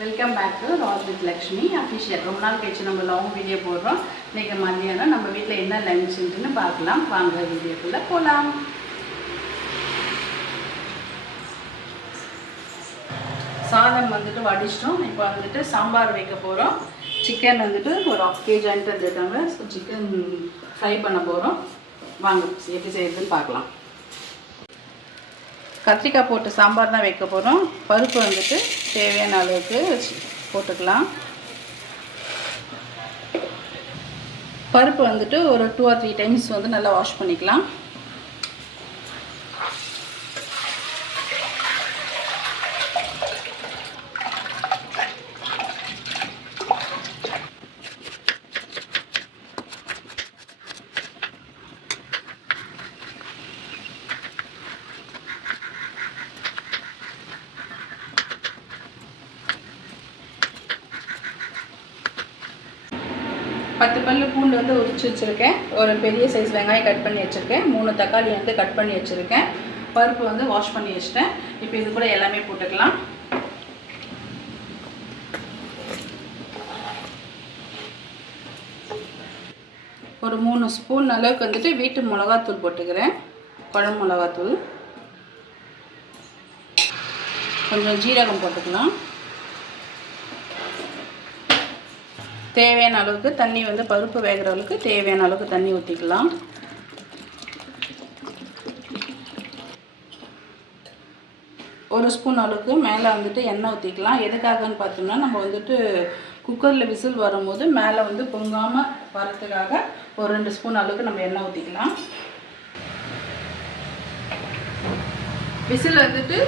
Welcome back to Raj with Lakshmi official. ரொம்ப நாள் கழிச்சு நம்ம லாங் வீடியோ போடுறோம். இன்றைக்கி மதியானம் நம்ம வீட்டில் என்ன லஞ்சுன்னு பார்க்கலாம். வாங்க வீடியோக்குள்ளே போகலாம். சாதம் வந்துட்டு வடிச்சிட்டோம். இப்போ வந்துட்டு சாம்பார் வைக்க போகிறோம். சிக்கன் வந்துட்டு ஒரு 1/2 kg வந்துருக்காங்க. ஸோ சிக்கன் ஃப்ரை பண்ண போகிறோம். வாங்க எப்படி செய்யறதுன்னு பார்க்கலாம். கத்திரிக்காய் போட்டு சாம்பார் தான் வைக்க போகிறோம். பருப்பு வந்துட்டு தேவையான அளவுக்கு போட்டுக்கலாம். பருப்பு வந்துட்டு ஒரு 2 or 3 டைம்ஸ் வந்து நல்லா வாஷ் பண்ணிக்கலாம். பத்து பல்லு பூண்டு வந்து உரிச்சு வச்சுருக்கேன். ஒரு பெரிய சைஸ் வெங்காயம் கட் பண்ணி வச்சுருக்கேன். 3 தக்காளி வந்து கட் பண்ணி வச்சுருக்கேன். பருப்பு வந்து வாஷ் பண்ணி வச்சுட்டேன். இப்போ இது கூட எல்லாமே போட்டுக்கலாம். ஒரு 3 ஸ்பூன் அளவுக்கு வந்துட்டு வீட்டு மிளகாத்தூள் போட்டுக்கிறேன். குழம்பு மிளகாத்தூள். கொஞ்சம் ஜீரகம் போட்டுக்கலாம். தேவையான அளவுக்கு தண்ணி வந்து பருப்பு வேகிற அளவுக்கு தேவையான அளவுக்கு தண்ணி ஊற்றிக்கலாம். ஒரு ஸ்பூன் அளவுக்கு மேலே வந்துட்டு எண்ணெய் ஊற்றிக்கலாம். எதுக்காகன்னு பார்த்தோம்னா நம்ம வந்துட்டு குக்கரில் விசில் வரும்போது மேலே வந்து பொங்காமல் வரத்துக்காக ஒரு 2 ஸ்பூன் அளவுக்கு நம்ம எண்ணெய் ஊற்றிக்கலாம். விசில் வந்துட்டு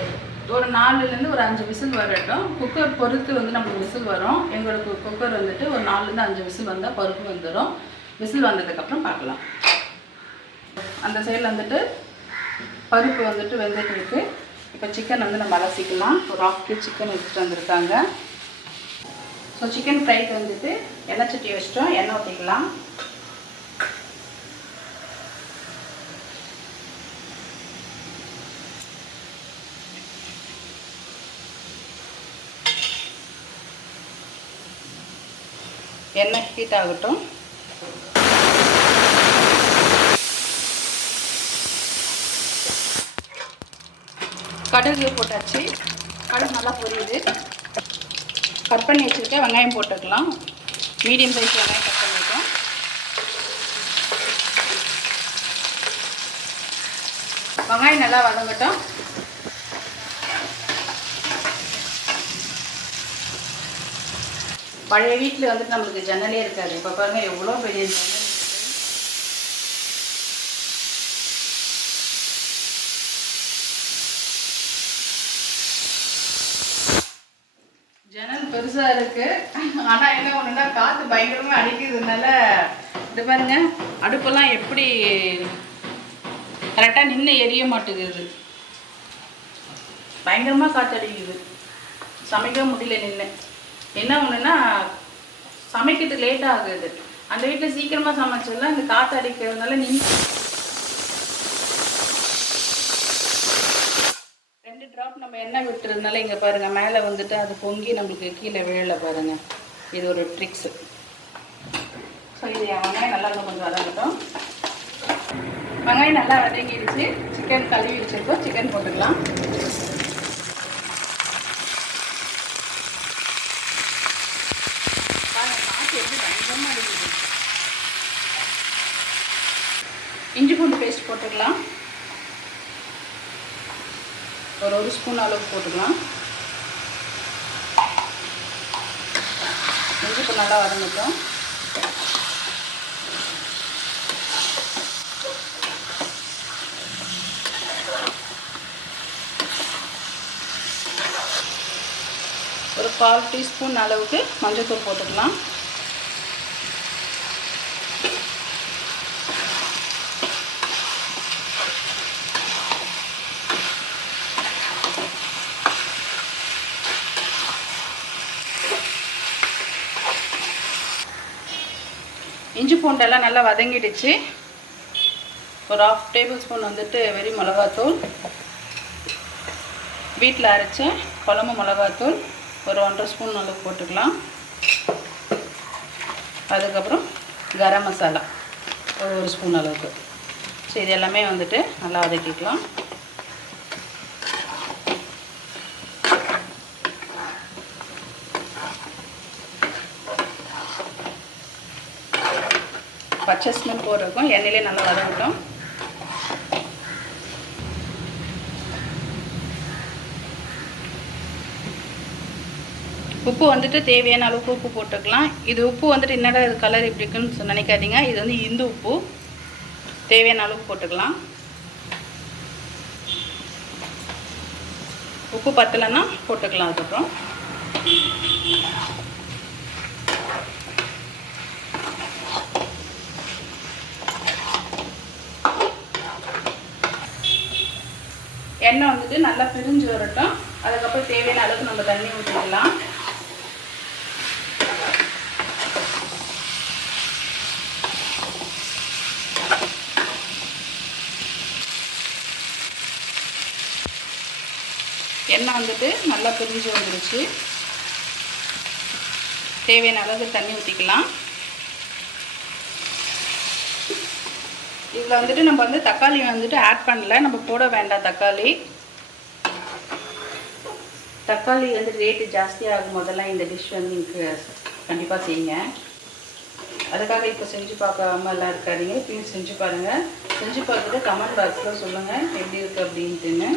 ஒரு 4லேருந்து ஒரு 5 விசில் வரட்டும். குக்கர் பொறுத்து வந்து நம்மளுக்கு விசில் வரும். எங்களுக்கு குக்கர் வந்துட்டு ஒரு 4லேருந்து 5 விசில் வந்தால் பருப்பு வந்துடும். விசில் வந்ததுக்கப்புறம் பார்க்கலாம். அந்த சைடில் வந்துட்டு பருப்பு வந்துட்டு வெந்துட்டு இருக்கு. இப்போ சிக்கன் வந்து நம்ம அலசிக்கலாம். ஒரு 1/2 kg சிக்கன் எடுத்துகிட்டு வந்திருக்காங்க. ஸோ சிக்கன் ஃப்ரைக்கு வந்துட்டு எண்ணெய் சட்டி வச்சிட்டோம். எண்ணெய் ஊற்றிக்கலாம். எண்ணெய் ஹீட் ஆகட்டும். கடுகு போட்டாச்சு. கடுகு நல்லா பொரியுது. கட் பண்ணி வச்சுருக்கேன். வெங்காயம் போட்டுக்கலாம். மீடியம் சைஸ் வெங்காயம் கட் பண்ணிட்டோம். வெங்காயம் நல்லா வதங்கட்டும். பழைய வீட்டில் வந்துட்டு நம்மளுக்கு ஜன்னலே இருக்காது. இப்போ பாருங்கள் எவ்வளோ பெரிய ஜன்னல். ஜன்னல் பெருசாக இருக்குது. ஆனால் என்ன ஒன்றுனா காற்று பயங்கரமாக அடிக்கிறதுனால இது பாருங்க அடுப்பெல்லாம் எப்படி கரெக்டாக நின்று எரிய மாட்டேங்குது. பயங்கரமாக காற்று அடிக்குது. சமைக்க முடியல நின்று. என்ன ஒன்றுனா சமைக்கிறது லேட் ஆகுது. அந்த வீட்டில் சீக்கிரமாக சமைச்சதுலாம் இந்த காற்று அடிக்கிறதுனால நின்று 2 ட்ராப் நம்ம எண்ணெய் விட்டுறதுனால இங்கே பாருங்கள் மேலே வந்துட்டு அது பொங்கி நம்மளுக்கு கீழே விழல பாருங்கள். இது ஒரு ட்ரிக்ஸு. ஸோ இது வெங்காயம் நல்லா கொஞ்சம் வதங்கட்டும். வெங்காயம் நல்லா வதங்கிடுச்சு. சிக்கன் கழுவி வச்சுருக்கோம். சிக்கன் போட்டுக்கலாம். இஞ்சி பூண்டு பேஸ்ட் போட்டுக்கலாம். ஒரு ஸ்பூன் அளவுக்கு போட்டுக்கலாம். இஞ்சி பூண்டு நல்லா வதங்கட்டும். ஒரு 1/4 டீஸ்பூன் அளவுக்கு மஞ்சள்தூள் போட்டுக்கலாம். இஞ்சி பூண்டெல்லாம் நல்லா வதங்கிடுச்சு. ஒரு 1/2 டேபிள்ஸ்பூன் வந்துட்டு வெறும் மிளகாத்தூள், வீட்டில் அரைச்ச குழம்பு மிளகாத்தூள், ஒரு 1.5 ஸ்பூன் அளவுக்கு போட்டுக்கலாம். அதுக்கப்புறம் கரம் மசாலா ஒரு 1 ஸ்பூன் அளவுக்கு. சரி, இது எல்லாமே வந்துட்டு நல்லா வதக்கிக்கலாம். பச்சை ஸ்மெல் போடுறதுக்கும் எண்ணெயிலே நல்லா வதங்கட்டும். உப்பு வந்துட்டு தேவையான அளவுக்கு உப்பு போட்டுக்கலாம். இது உப்பு வந்துட்டு என்னடா இது கலர் இப்படி இருக்குன்னு நினைக்காதீங்க. இது வந்து இந்து உப்பு. தேவையான அளவுக்கு போட்டுக்கலாம். உப்பு பத்தலைன்னா போட்டுக்கலாம். அதுக்கப்புறம் எண்ணெய் வந்துட்டு நல்லா பிரிஞ்சு வரட்டும். அதுக்கப்புறம் தேவையான அளவுக்கு நம்ம தண்ணி ஊற்றிக்கலாம். எண்ணெய் வந்துட்டு நல்லா பிரிஞ்சு வந்துருச்சு. தேவையான அளவுக்கு தண்ணி ஊற்றிக்கலாம். இதில் வந்துட்டு நம்ம வந்து தக்காளி வந்துட்டு ஆட் பண்ணல, நம்ம போட வேண்டாம். தக்காளி வந்து ரேட்டு ஜாஸ்தியாகும் போதெல்லாம் இந்த டிஷ் வந்து நீங்கள் கண்டிப்பாக செய்யுங்க. அதுக்காக இப்போ செஞ்சு பார்க்காம எல்லாம் இருக்காதீங்க. இப்பயும் செஞ்சு பாருங்கள். செஞ்சு பார்த்துட்டு கமெண்ட் பாக்ஸில் சொல்லுங்கள் எப்படி இருக்குது அப்படின்ட்டுன்னு.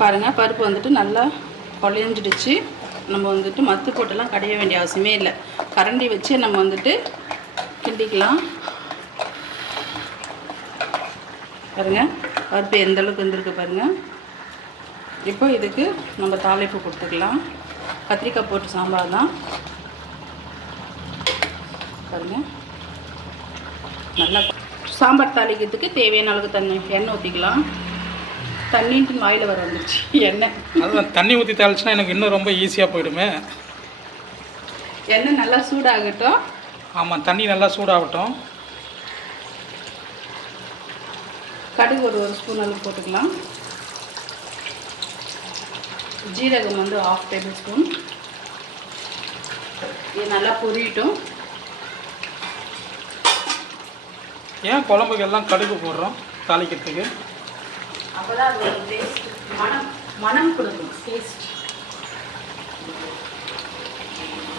பாருங்கள், பருப்பு வந்துட்டு நல்லா குழஞ்சிடுச்சு. நம்ம வந்துட்டு மத்து போட்டெல்லாம் கடைய வேண்டிய அவசியமே இல்லை. கரண்டி வச்சு நம்ம வந்துட்டு கிண்டிக்கலாம். பாருங்கள், பருப்பு எந்த அளவுக்கு வந்துருக்கு பாருங்கள். இப்போ இதுக்கு நம்ம தாளிப்பு கொடுத்துக்கலாம். கத்திரிக்காய் போட்டு சாம்பார் தான். பாருங்கள், நல்லா சாம்பார் தாளிக்கிறதுக்கு தேவையான அளவுக்கு எண்ணெய் ஊற்றிக்கலாம். தண்ணின்ட்டு வாயில் வர வந்துச்சு எண்ணெய். அதுதான் தண்ணி ஊற்றி தாளிச்சுன்னா எனக்கு இன்னும் ரொம்ப ஈஸியாக போயிடுமே. எண்ணெய் நல்லா சூடாகட்டும். ஆமாம், தண்ணி நல்லா சூடாகட்டும். கடுகு ஒரு 1 ஸ்பூன் அளவு போட்டுக்கலாம். ஜீரகம் வந்து 1/2 டேபிள் ஸ்பூன். இது நல்லா பொரியட்டும். ஏன் குழம்புக்கு எல்லாம் கடுகு போடுறோம் தாளிக்கிறதுக்கு? அப்போ தான் அது ஒரு டேஸ்ட், மனம் கொடுக்கும். டேஸ்ட்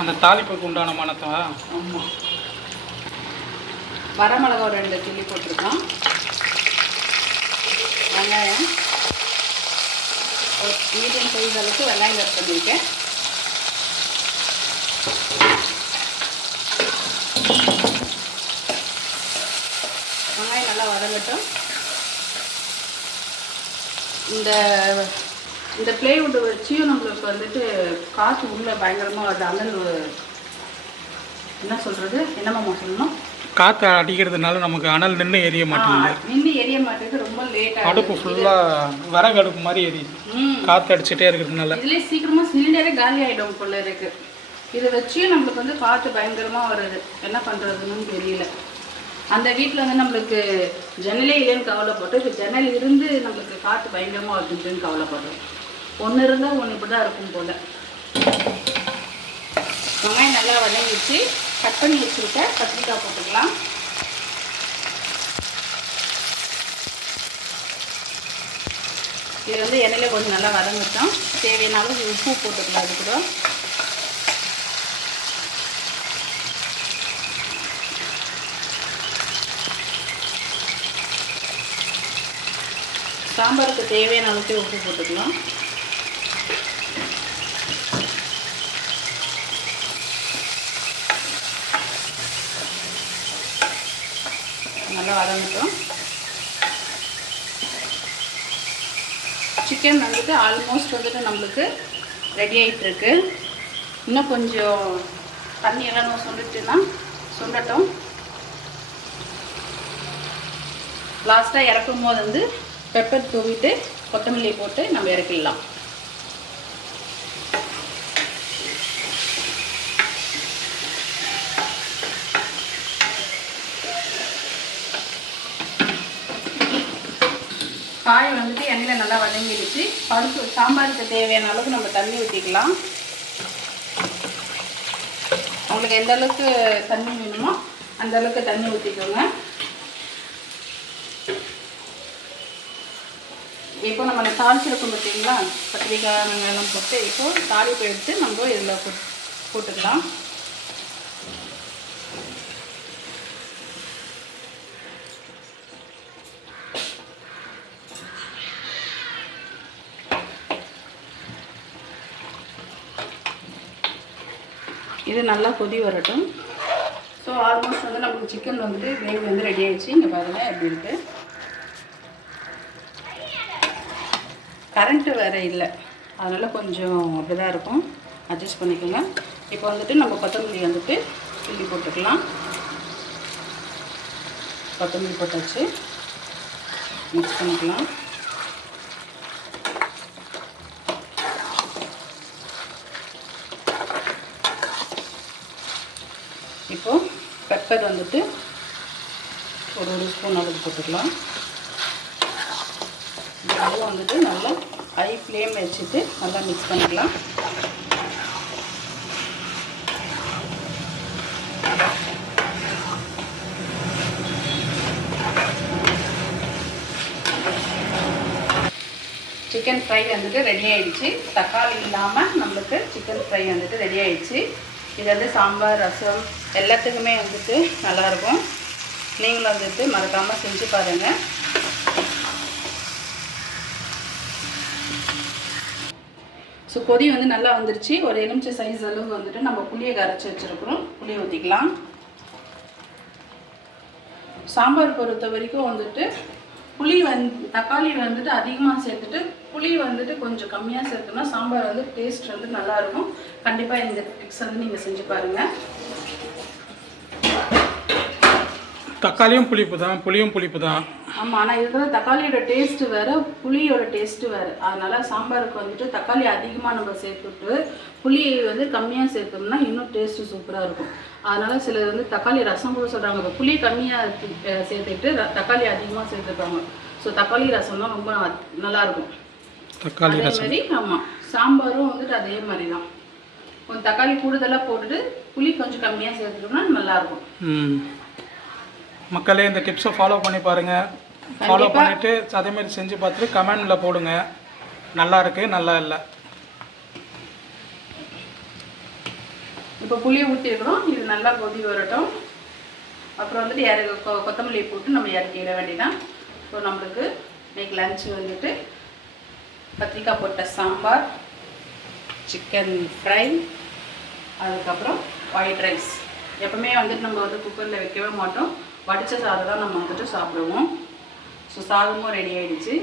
அந்த தாளிப்புக்கு உண்டான மனத்தா? ஆமாம். வரமிளகா ஒரு 2 கிள்ளி போட்டிருக்கோம். வெங்காயம் ஒரு மீடியம் சைஸ் அளவுக்கு வெங்காயம் கட் பண்ணியிருக்கேன். வெங்காயம் நல்லா வதங்கட்டும். இந்த பிளேவுட் வச்சியும் நம்மளுக்கு வந்துட்டு காற்று உள்ளே பயங்கரமாக வருது. அனல் என்ன சொல்கிறது, என்னம்மா சொல்லணும், காற்று அடிக்கிறதுனால நமக்கு அனல் நின்று எரிய மாட்டேங்குது. ரொம்ப லேட்டாக அடுப்பு ஃபுல்லாக விறகு அடுப்பு மாதிரி எரியுது காற்று அடிச்சுட்டே இருக்கிறதுனால. இதுலேயே சீக்கிரமாக சிலிண்டரே காலி ஆகிடும் போல இருக்குது. இதை வச்சியும் நம்மளுக்கு வந்து காற்று பயங்கரமாக வருது. என்ன பண்ணுறதுன்னு தெரியல. அந்த வீட்டில் வந்து நம்மளுக்கு ஜன்னலே இல்லைன்னு கவலைப்பட்டு, இப்போ ஜன்னல் இருந்து நம்மளுக்கு காற்று பயங்கரமாக வருதுன்னு கவலைப்படுறோம். ஒன்று இருந்தால் ஒன்று இப்படி தான் இருக்கும் போல். வெங்காயம் நல்லா வதங்கிச்சு. கட் பண்ணி வச்சுருக்க கத்திரிக்காய் போட்டுக்கலாம். இது வந்து எண்ணெயில கொஞ்சம் நல்லா வதங்கிட்டோம். தேவையான அளவு உப்பு போட்டுக்கலாம். அது கூட சாம்பாருக்கு தேவையான அளவுக்கு உப்பு போட்டுக்கலாம். நல்லா வதங்கட்டும். சிக்கன் வந்துட்டு ஆல்மோஸ்ட் வந்துட்டு நம்மளுக்கு ரெடி ஆகிட்டுருக்கு. இன்னும் கொஞ்சம் தண்ணியெல்லாம் நம்ம சுண்டட்டும். லாஸ்ட்டாக இறக்கும் போது வந்து பெப்பர் தூவிட்டு கொத்தமல்லி போட்டு நம்ம இறக்கிடலாம். நல்லா வதங்கிடுச்சு. பருப்பு சாம்பாருக்கு தேவையான அளவுக்கு நம்ம தண்ணி ஊற்றிக்கலாம். உங்களுக்கு எந்த அளவுக்கு தண்ணி வேணுமோ அந்த அளவுக்கு தண்ணி ஊற்றிக்கோங்க. இப்போ நம்ம தாளிச்சிருக்கோம் பார்த்தீங்களா, கத்திரிக்காய் வெங்காயம் போட்டு இப்போது தாளிப்பு எடுத்து நம்ம இதில் போட்டுக்கலாம். இது நல்லா கொதி வரட்டும். ஸோ ஆல்மோஸ்ட் வந்து நமக்கு சிக்கன் வந்துட்டு கிரேவி வந்து ரெடி ஆகிடுச்சு. இங்கே பாருங்கள் எப்படி இருக்குது. கரண்ட்டு வேறு இல்லை, அதனால் கொஞ்சம் அப்படி தான் இருக்கும், அட்ஜஸ்ட் பண்ணிக்கோங்க. இப்போ வந்துட்டு நம்ம கொத்தமல்லி வந்துட்டு கிள்ளி போட்டுக்கலாம். கொத்தமல்லி போட்டாச்சு, மிக்ஸ் பண்ணிக்கலாம். இப்போது பெப்பர் வந்துட்டு ஒரு ஸ்பூன் அளவுக்கு போட்டுக்கலாம். இதுவும் வந்துட்டு நல்லா ஹை ஃப்ளேம் வச்சுட்டு நல்லா மிக்ஸ் பண்ணிக்கலாம். சிக்கன் ஃப்ரை வந்துட்டு ரெடி ஆகிடுச்சு. தக்காளி இல்லாமல் நம்மளுக்கு சிக்கன் ஃப்ரை வந்துட்டு ரெடி ஆகிடுச்சு. இது வந்து சாம்பார், ரசம் எல்லாத்துக்குமே வந்துட்டு நல்லாயிருக்கும். நீங்களும் வந்துட்டு மறக்காமல் செஞ்சு பாருங்கள். ஸோ கொதி வந்து நல்லா வந்துருச்சு. ஒரு எலுமிச்சை சைஸ் அளவுக்கு வந்துட்டு நம்ம புளியை கரைச்சி வச்சுருக்கிறோம். புளியை ஊற்றிக்கலாம். சாம்பார் பொறுத்த வரைக்கும் வந்துட்டு புளி தக்காளி வந்துட்டு அதிகமாக சேர்த்துட்டு புளி வந்துட்டு கொஞ்சம் கம்மியாக சேர்த்துனா சாம்பார் வந்து டேஸ்ட் வந்து நல்லாயிருக்கும். கண்டிப்பாக இந்த டிப்ஸ் வந்து நீங்கள் செஞ்சு பாருங்கள். தக்காளியும் புளிப்பு தான், புளியும் புளிப்பு தான். ஆமாம், ஆனால் இதுக்கு தக்காளியோட டேஸ்ட்டு வேறு, புளியோட டேஸ்ட்டு வேறு. அதனால் சாம்பாருக்கு வந்துட்டு தக்காளி அதிகமாக நம்ம சேர்த்துட்டு புளி வந்து கம்மியாக சேர்த்தோம்னா இன்னும் டேஸ்ட்டு சூப்பராக இருக்கும். அதனால் சிலர் வந்து தக்காளி ரசம் கூட சொல்கிறாங்க, புளி கம்மியாக சேர்த்துக்கிட்டு தக்காளி அதிகமாக சேர்த்துப்பாங்க. ஸோ தக்காளி ரசம் தான் ரொம்ப நல்லாயிருக்கும். தக்காளி ரசம் மாதிரி. ஆமாம், சாம்பாரும் வந்துட்டு அதே மாதிரி தான். கொஞ்சம் தக்காளி கூடுதலாக போட்டுட்டு புளி கொஞ்சம் கம்மியாக சேர்த்துட்டோம்னா நல்லாயிருக்கும். மக்களே இந்த டிப்ஸை ஃபாலோ பண்ணி பாருங்கள். ஃபாலோ பண்ணிவிட்டு அதேமாரி செஞ்சு பார்த்துட்டு கமெண்டில் போடுங்க, நல்லா இருக்குது நல்லா இல்லை. இப்போ புளியை ஊற்றிருக்கிறோம். இது நல்லா கொதி வரட்டும். அப்புறம் வந்துட்டு கொத்தமல்லி போட்டு நம்ம இறக்கிட வேண்டியதான். ஸோ நம்மளுக்கு இன்னைக்கு லன்ச் வந்துட்டு கத்திரிக்காய் போட்ட சாம்பார், சிக்கன் ஃப்ரை, அதுக்கப்புறம் ஒயிட் ரைஸ். எப்பவுமே வந்துட்டு நம்ம வந்து குக்கரில் வைக்கவே மாட்டோம், வடித்த சாதம் தான் நம்ம வந்துட்டு சாப்பிடுவோம். ஸோ சாதமும் ரெடி ஆகிடுச்சு.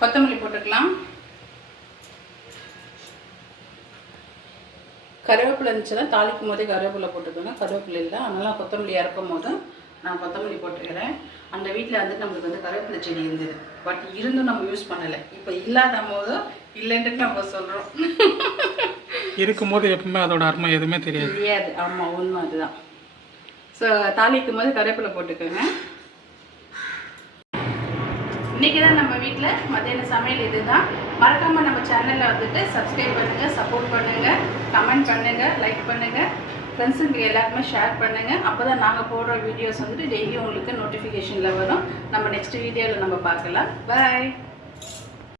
கொத்தமல்லி போட்டுக்கலாம். கருவேப்பிலை இருந்துச்சுன்னா தாளிக்கும் போதே கருவேப்பிலை போட்டுக்கோங்க. கருவேப்பிலை இல்லை, அதனால கொத்தமல்லி இறக்கும் போது நான் கொத்தமல்லி போட்டுக்கிறேன். அந்த வீட்டில் வந்துட்டு நம்மளுக்கு வந்து கருவேப்பிலை செடி இருந்தது, பட் இருந்தும் நம்ம யூஸ் பண்ணலை. இப்போ இல்லாத போதும் இல்லைன்ட்டு நம்ம சொல்கிறோம். இருக்கும்போது எப்பவுமே அதோட அருமை எதுவுமே தெரியாது. ஆமாம், உண்மை அதுதான். ஸோ தாளிக்கும் போது கருவேப்பிலை போட்டுக்கோங்க. இன்றைக்கி தான் நம்ம வீட்டில் மத்தியான சமையல் இது தான். மறக்காமல் நம்ம சேனலில் வந்துட்டு சப்ஸ்கிரைப் பண்ணுங்கள், சப்போர்ட் பண்ணுங்கள், கமெண்ட் பண்ணுங்கள், லைக் பண்ணுங்கள், ஃப்ரெண்ட்ஸுக்கு எல்லாருக்குமே ஷேர் பண்ணுங்கள். அப்போ தான் நாங்கள் போடுற வீடியோஸ் வந்துட்டு டெய்லியும் உங்களுக்கு நோட்டிஃபிகேஷனில் வரும். நம்ம நெக்ஸ்ட் வீடியோவில் நம்ம பார்க்கலாம். பாய்.